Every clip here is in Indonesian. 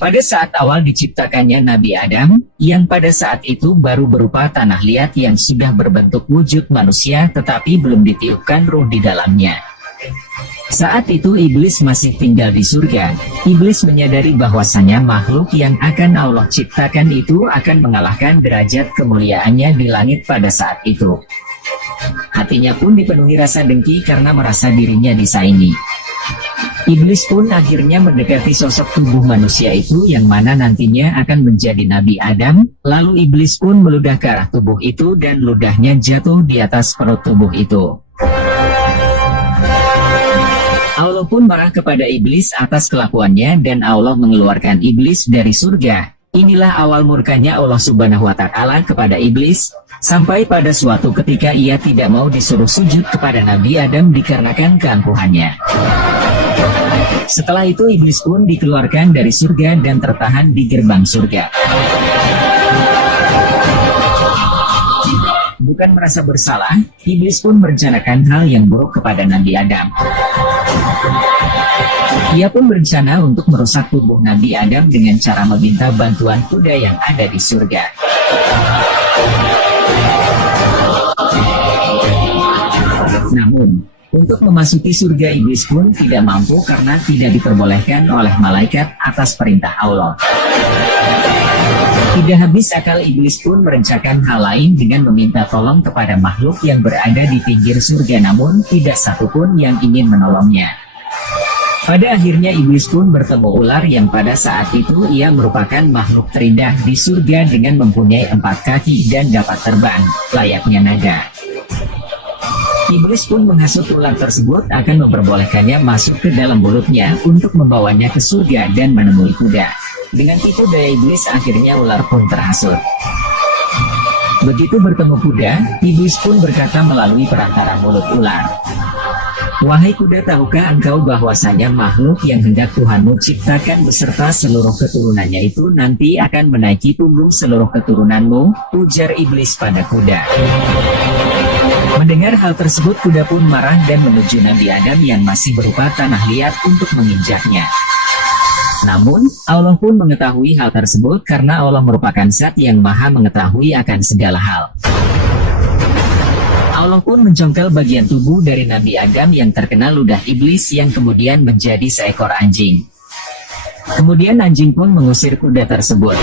Pada saat awal diciptakannya Nabi Adam, yang pada saat itu baru berupa tanah liat yang sudah berbentuk wujud manusia tetapi belum ditiupkan roh di dalamnya. Saat itu iblis masih tinggal di surga. Iblis menyadari bahwasanya makhluk yang akan Allah ciptakan itu akan mengalahkan derajat kemuliaannya di langit pada saat itu. Hatinya pun dipenuhi rasa dengki karena merasa dirinya disaingi. Iblis pun akhirnya mendekati sosok tubuh manusia itu yang mana nantinya akan menjadi Nabi Adam, lalu iblis pun meludah ke arah tubuh itu dan ludahnya jatuh di atas perut tubuh itu. Allah pun marah kepada iblis atas kelakuannya dan Allah mengeluarkan iblis dari surga. Inilah awal murkanya Allah Subhanahu wa Ta'ala kepada iblis, sampai pada suatu ketika ia tidak mau disuruh sujud kepada Nabi Adam dikarenakan keangkuhannya. Setelah itu iblis pun dikeluarkan dari surga dan tertahan di gerbang surga. Bukan merasa bersalah, iblis pun merencanakan hal yang buruk kepada Nabi Adam. Ia pun berencana untuk merusak tubuh Nabi Adam dengan cara meminta bantuan kuda yang ada di surga. Namun, untuk memasuki surga iblis pun tidak mampu karena tidak diperbolehkan oleh malaikat atas perintah Allah. Tidak habis akal iblis pun merencanakan hal lain dengan meminta tolong kepada makhluk yang berada di pinggir surga namun tidak satupun yang ingin menolongnya. Pada akhirnya iblis pun bertemu ular yang pada saat itu ia merupakan makhluk terindah di surga dengan mempunyai 4 kaki dan dapat terbang, layaknya naga. Iblis pun menghasut ular tersebut akan memperbolehkannya masuk ke dalam mulutnya untuk membawanya ke surga dan menemui kuda. Dengan tipu daya iblis akhirnya ular pun terhasut. Begitu bertemu kuda, iblis pun berkata melalui perantara mulut ular, "Wahai kuda, tahukah engkau bahwasanya makhluk yang hendak Tuhanmu ciptakan beserta seluruh keturunannya itu nanti akan menaiki punggung seluruh keturunanmu?" ujar iblis pada kuda. Mendengar hal tersebut kuda pun marah dan menuju Nabi Adam yang masih berupa tanah liat untuk menginjaknya. Namun, Allah pun mengetahui hal tersebut karena Allah merupakan zat yang maha mengetahui akan segala hal. Allah pun mencongkel bagian tubuh dari Nabi Adam yang terkena ludah iblis yang kemudian menjadi seekor anjing. Kemudian anjing pun mengusir kuda tersebut.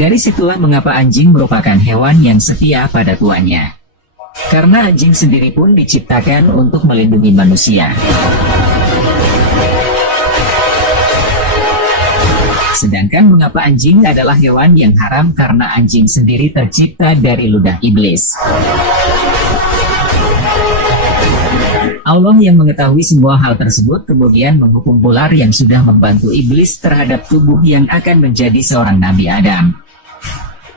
Dari situlah mengapa anjing merupakan hewan yang setia pada tuannya. Karena anjing sendiri pun diciptakan untuk melindungi manusia. Sedangkan mengapa anjing adalah hewan yang haram karena anjing sendiri tercipta dari ludah iblis. Allah yang mengetahui semua hal tersebut kemudian menghukum ular yang sudah membantu iblis terhadap tubuh yang akan menjadi seorang Nabi Adam.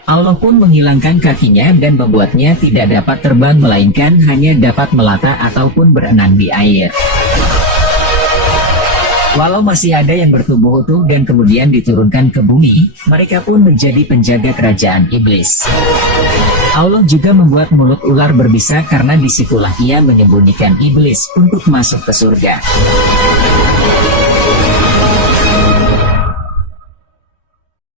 Allah pun menghilangkan kakinya dan membuatnya tidak dapat terbang melainkan hanya dapat melata ataupun berenang di air. Walau masih ada yang bertubuh utuh dan kemudian diturunkan ke bumi, mereka pun menjadi penjaga kerajaan iblis. Allah juga membuat mulut ular berbisa karena disitulah ia menyembunyikan iblis untuk masuk ke surga.